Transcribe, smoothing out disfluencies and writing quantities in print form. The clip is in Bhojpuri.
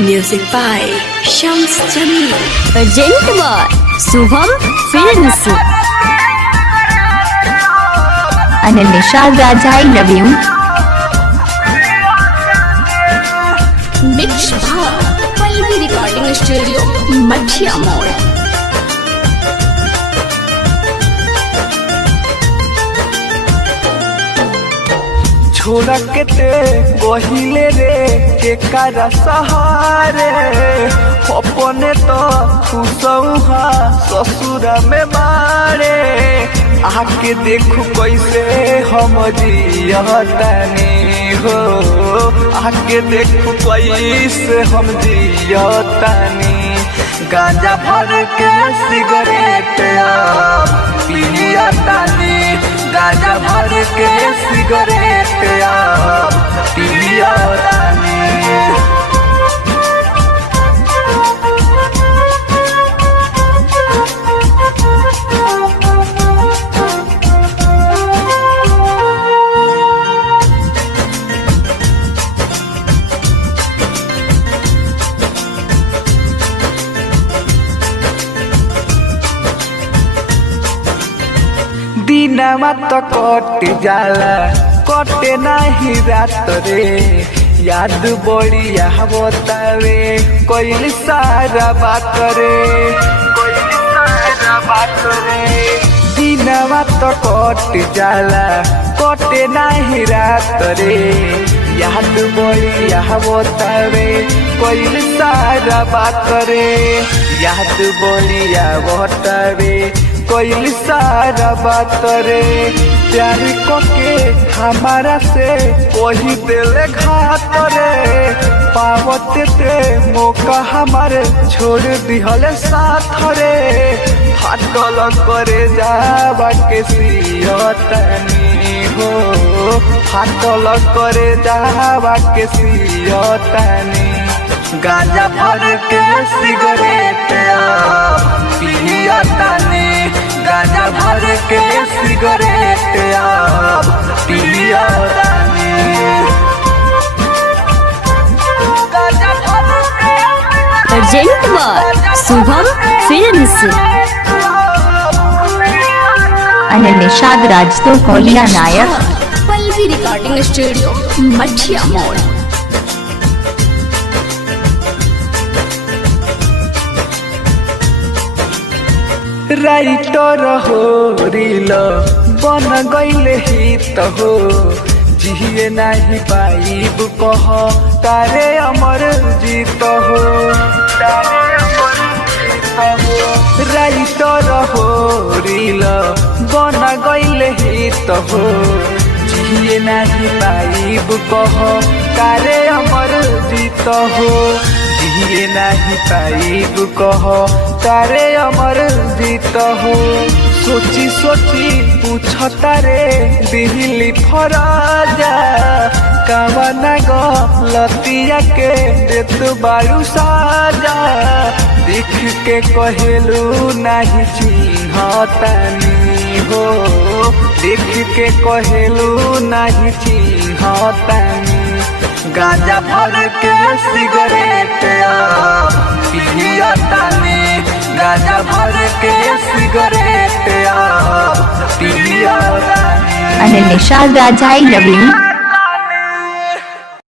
Music by Shams Jamil. Present by Shubham Films. અને નિશાદ રાજાઈ નવીન Mix by Palvi Recording Studio, Mathia Mall. छोड़ा के ते गहिले रे के कारा सहारे अपने तो खुशौहा ससुरा में मारे आके देखू कैसे हम जियतानी हो आके देखू कैसे हम जियतानी गांजा भर के सिगरेट पियतानी गांजा भर के सिगरेट पियतानी दिनमा तो कट जाला कटे नाही रात रे याद बढ़िया बतावे कोई सारा बात रे दिनमा तो कट जाला कटे नाही रात रे याद बढ़िया बतावे कोई सारा बात रे याद बढ़िया बतावे कोई सारा बात रे प्यार के हमारा से वही दिल घात रे पावते ते मौका हमारे छोड़ दिहले साथ रे फाटल करे जावा के सियतनी हो फाटल करे जावा के सियतनी गांजा भर के सिगरेट पियतानी गांजा भर के सिगरेट पियतानी Present by Shubham Films. અને નિશાદ રાજતો કોલિયા નાયક Palvi Recording Studio, Mathia Mall. Writer हो रील बन गईले हित हो जिए नहीं पाइब कह तारे अमर जीत हो राइटर हो रील बन गईले हित हो जिए नहीं पाइब कह तारे अमर जीत हो जिए नहीं पाइब कह तारे अमर जीत हो सोची सोची पूछता रे दिहली फराजा कावना गलतिया के देत बारू साजा देख के कहेलू नहीं चिन्हतानी हो देख के कहेलू नहीं चिन्हतानी गांजा भर के सिगरेट पियतानी गांजा भर के सिगरेट पियतानी અને નિશાદ રાજાઈ નવીન